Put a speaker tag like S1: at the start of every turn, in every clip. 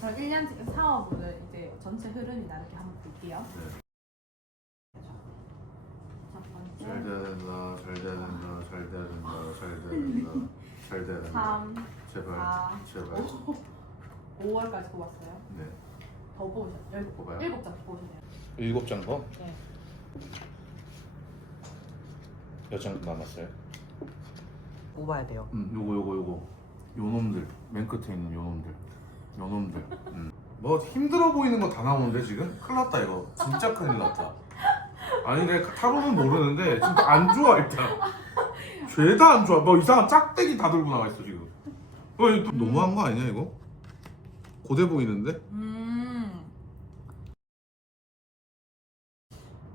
S1: 그럼 1년 사업을 이제 전체 흐름이나 이렇게 한번 볼게요.
S2: 네.
S1: 첫 번째
S2: 잘 돼야 된다. 잘 돼야 된다. 잘 돼야 된다. 잘 돼야 된다. 잘 돼야 된다.
S1: 3,
S2: 제발.
S1: 4,
S2: 제발.
S1: 5월까지 뽑았어요.
S2: 네.
S1: 더 뽑으셨, 열곱
S2: 뽑아요?
S1: 일곱 장 뽑으셨네요.
S3: 일곱 장 더?
S1: 네.
S3: 몇장 남았어요?
S4: 뽑아야 돼요.
S2: 음, 요거 요거 요거. 요 놈들. 맨 끝에 있는 요 놈들. 요 놈들. 음. 뭐 힘들어 보이는 거 다 나오는데 지금? 큰일 났다 이거. 진짜 큰일 났다. 아니 내가 타로는 모르는데 진짜 안 좋아 일단. 죄다 안 좋아. 뭐 이상한 짝대기 다 들고 나와 있어 지금. 어 이거 너무한 거 아니야 이거? 고대 보이는데?
S1: 음.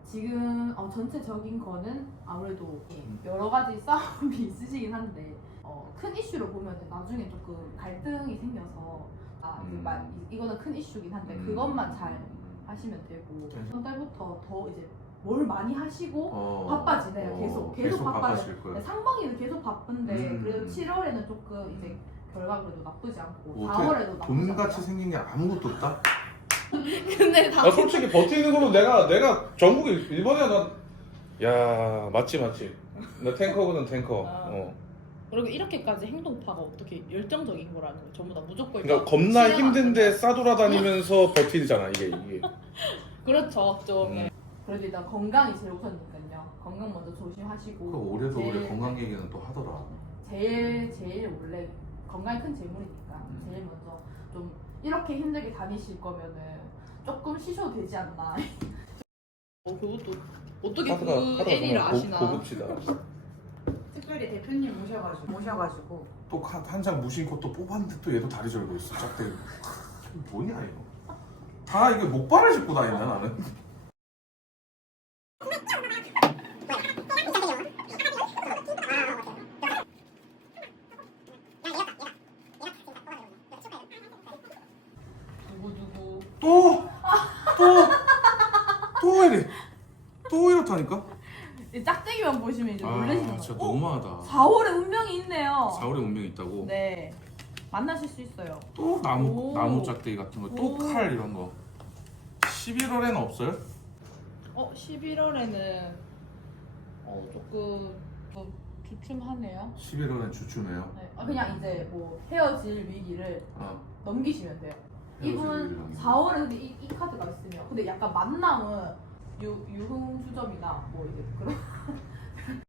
S1: 지금 어, 전체적인 거는 아무래도 예, 여러 가지 싸움이 있으시긴 한데 어, 큰 이슈로 보면 나중에 조금 갈등이 생겨서 아 이제
S2: 음.
S1: 마- 이- 이거는 큰 이슈긴 한데
S2: 음.
S1: 그것만 잘 하시면 되고
S2: 네.
S1: 이번 달부터 더 이제 뭘 많이 하시고
S2: 어,
S1: 바빠지네요.
S2: 어,
S1: 계속 계속, 바빠져.
S2: 바빠질 거야.
S1: 상반기는 계속 바쁜데
S2: 음.
S1: 그래도 7월에는 조금 이제 결과 그래도 나쁘지 않고
S2: 뭐
S1: 4월에도 나쁘지
S2: 돈같이
S1: 않고
S2: 생긴 게 아무것도 없다.
S1: 근데
S3: 다아 솔직히 버티는 거로 내가 내가 전국에 일본에 난 야 맞지 맞지 나 탱커거든 탱커
S5: 아.
S3: 어.
S5: 그리고 이렇게까지 행동파가 어떻게 열정적인 거라는 거 전부 다 무조건
S3: 그러니까 겁나
S5: 실행하는
S3: 힘든데 싸돌아다니면서 버티잖아 이게 이게
S5: 그렇죠 좀
S3: 음.
S5: 예.
S1: 그래도 일단 건강이 제일 우선이니까요. 건강 먼저 조심하시고
S2: 그 올해도
S1: 제일-
S2: 올해 건강 얘기는 또 하더라.
S1: 제일 제일 원래 건강이 큰 재물이니까
S2: 음.
S1: 제일 먼저 좀 이렇게 힘들게 다니실 거면은 조금 쉬셔도 되지 않나.
S5: 어, 그것도 어떻게
S3: 카드가
S5: 그 애니를
S3: 정말
S5: 아시나
S3: 고, 고급지다
S4: 특별히 대표님 모셔가지고 모셔가지고
S2: 또한장 무심코 또 뽑았는데 또 얘도 다리 절고 있어. 짝대기. 뭐냐 이거. 다 이게 목발을 짚고 다닌다 나는.
S1: 누구 누구
S2: 또! 또! 또 이래. 또 이렇다니까?
S1: 이 짝대기만 보시면 이제 놀라시는
S2: 아 진짜
S1: 거예요. 어?
S2: 너무하다.
S1: 4월에 운명이 있네요.
S2: 4월에 운명이 있다고?
S1: 네 만나실 수 있어요.
S2: 또 나무
S1: 오.
S2: 나무 짝대기 같은 거, 또
S1: 오.
S2: 칼 이런 거. 11월에는 없어요?
S5: 어 11월에는 어 조금 뭐 주춤하네요
S2: 11월엔 주춤해요.
S1: 네. 아, 그냥 이제 뭐 헤어질 위기를
S2: 어.
S1: 넘기시면 돼요.
S2: 헤어질
S1: 이분
S2: 위기를
S1: 4월에 근데 이, 이 카드가 있으면 근데 약간 만남은 유, 유흥주점이나 뭐 이제 그런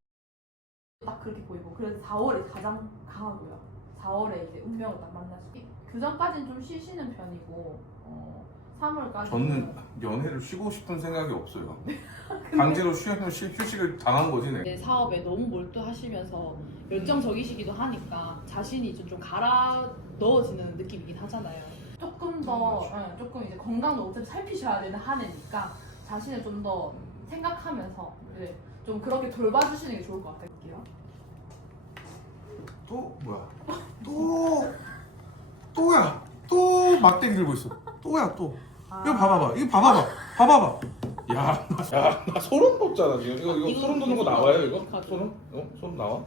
S1: 딱 그렇게 보이고 그래서 4월이 가장 강하고요. 4월에 이제 운명을 딱 만나시. 그 전까지는 좀 쉬시는 편이고 어, 3월까지
S2: 저는 연애를 쉬고 싶은 생각이 없어요. 강제로 쉬는 쉬- 휴식을 당한 거지 내.
S5: 내 사업에 너무 몰두하시면서 열정적이시기도 하니까 자신이 좀, 좀 갈아 넣어지는 느낌이긴 하잖아요
S1: 조금 더 예, 조금 이제 건강도 어차피 살피셔야 되는 한 해니까 자신을 좀 더 생각하면서 네, 좀 그렇게 돌봐주시는 게 좋을 것 같아요.
S2: 또 뭐야? 또 또야 또 막대기 들고 있어. 또야 또. 이거 봐봐봐. 이거 봐봐봐. 봐봐봐. 야
S3: 야 나 소름 돋잖아 지금 이거 이거
S5: 이거
S3: 소름 돋는 거 나와요 이거? 소름? 어? 소름 나와?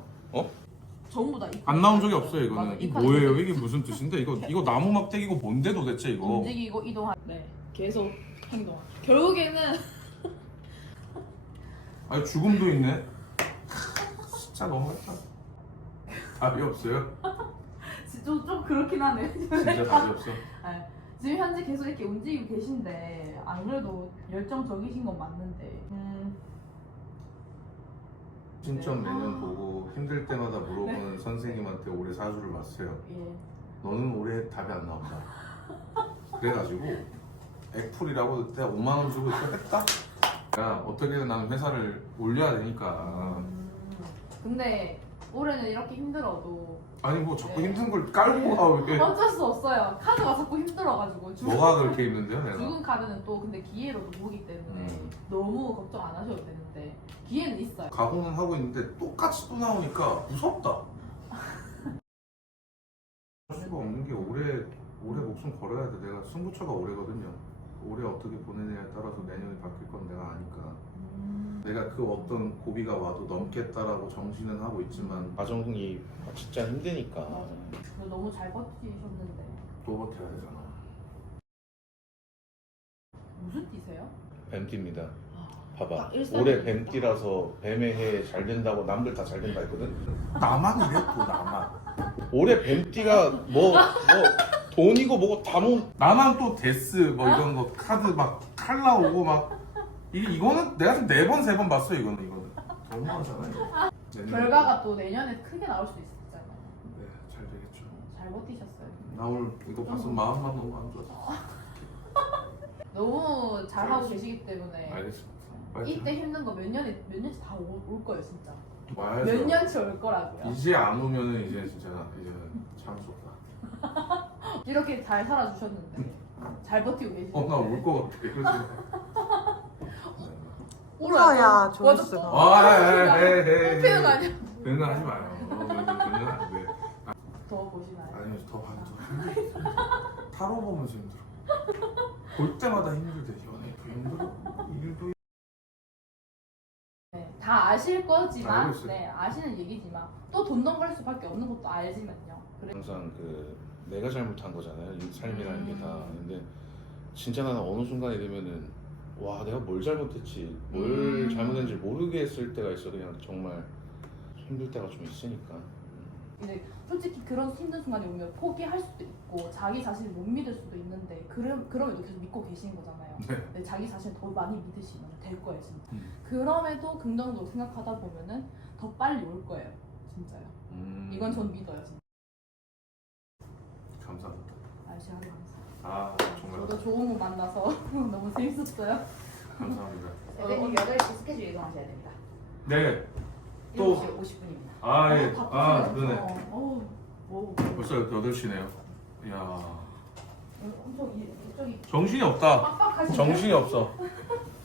S1: 전부 다
S2: 안 나온 적이 없어요 이거는. 이 뭐예요? 이게 무슨 뜻인데? 이거 이거 나무 막대기고 뭔데 도대체 이거?
S1: 움직이고 이동하.
S5: 네 계속 행동 결국에는
S2: 아니 죽음도 있네. 진짜 너무했다. 답이 없어요.
S1: 좀, 좀 그렇긴 하네.
S2: 진짜 답이 없어.
S1: 네. 지금 현재 계속 이렇게 움직이고 계신데 안 그래도 열정적이신 건 맞는데. 음,
S2: 신점
S1: 네.
S2: 매년 보고 힘들 때마다 물어보는 선생님한테 올해 사주를 봤어요.
S1: 예.
S2: 너는 올해 답이 안 나온다. 그래가지고 액풀이라고 그때 5만 원 주고 이거 했다. 야 어떻게든 나는 회사를 올려야 되니까.
S1: 음, 근데 올해는 이렇게 힘들어도
S2: 아니 뭐 자꾸
S1: 네.
S2: 힘든 걸 깔고 가 이렇게.
S1: 어쩔 수 없어요. 카드가 자꾸 힘들어가지고. 죽-
S2: 뭐가 그렇게 힘든데요, 내가?
S1: 죽은 카드는 또 근데 기회로도 보기 때문에
S2: 음.
S1: 너무 걱정 안 하셔도 되는데 기회는 있어요.
S2: 각오는 하고 있는데 똑같이 또 나오니까 무섭다. 할 수가 없는 게 올해 올해 목숨 걸어야 돼. 내가 승부처가 올해거든요. 올해 어떻게 보내느냐에 따라서 내년이 바뀔 건 내가 아니까.
S1: 음.
S2: 내가 그 어떤 고비가 와도 넘겠다라고 정신은 하고 있지만
S3: 과정이 진짜 힘드니까
S1: 맞아. 너무 잘 버티셨는데.
S2: 또 버텨야 되잖아.
S1: 무슨 띠세요?
S3: 뱀띠입니다.
S1: 아,
S3: 봐봐.
S5: 아,
S3: 올해. 뱀띠라서 뱀의 해잘 된다고 남들 다 잘 된다 했거든.
S2: 나만 이래 또 나만.
S3: 올해 뱀띠가 뭐, 뭐, 돈이고 뭐고 다 뭐,
S2: 나만 또 데스 뭐 이런 거 카드 막 칼라 오고 막 이게 이거는 내가 좀네번 세 번 봤어 이거는 이거는 너무하잖아 이거. 내년에
S1: 결과가 또 내년에 크게 나올 수도 있었잖아요.
S2: 네, 잘 되겠죠.
S1: 잘 버티셨어요.
S2: 나 오늘 이거 봤으면 마음만 너무 안 좋았어.
S1: 너무 잘하고 계시기 때문에
S2: 알겠습니다.
S1: 이때 힘든 거 몇 년이 몇 년치 다 올 거예요 진짜.
S2: 와야죠.
S1: 몇 년치 올 거라고요.
S2: 이제 안 오면은 이제 진짜 이제는 참을 수 없다.
S1: 이렇게 잘 살아주셨는데 잘 버티고 계시고.
S2: 어나 울 것 같아. 그래서.
S4: 울어야 조회수가.
S2: 아, 에에에에.
S1: 피는 거 아니야?
S2: 그런 거 하지 마요. 어, 돼.
S1: 더 보시나요?
S2: 아니 더 봐줘. 타로 보면서 힘들어. 볼 때마다 힘들대. 연애도 힘들어. 일도
S1: 아실 거지만
S2: 알고 있어요.
S1: 네, 아시는 얘기지만 또 돈 덩갈 수밖에 없는 것도 알지만요. 그래.
S3: 항상 그 내가 잘못한 거잖아요. 이 삶이라는 게 다.
S1: 음.
S3: 근데 진짜 나는 어느 순간이 되면은 와 내가 뭘 잘못했지, 뭘
S1: 음.
S3: 잘못했는지 모르겠을 때가 있어. 그냥 정말 힘들 때가 좀 있으니까.
S1: 근데 솔직히 그런 힘든 순간이 오면 포기할 수도 있고 자기 자신을 못 믿을 수도 있는데 그럼 그럼에도 계속 믿고 계신 거잖아요.
S2: 네.
S1: 근데 자기 자신을 더 많이 믿으시면 될 거예요 진짜.
S2: 음.
S1: 그럼에도 긍정적으로 생각하다 보면은 더 빨리 올 거예요 진짜요.
S2: 음.
S1: 이건 전 믿어요 진짜.
S2: 감사합니다.
S1: 알시하게 감사.
S2: 아 정말
S1: 저도 좋은 분 만나서 너무 재밌었어요.
S2: 감사합니다.
S4: 대표님 8시 스케줄 이동하셔야 됩니다.
S2: 네. 또
S4: 7시 50분입니다.
S2: 아 예. 아 그러네.
S1: 어, 뭐
S2: 벌써 8시네요. 이야
S1: 엄청 이- 이쪽이
S2: 정신이 없다. 정신이 없어.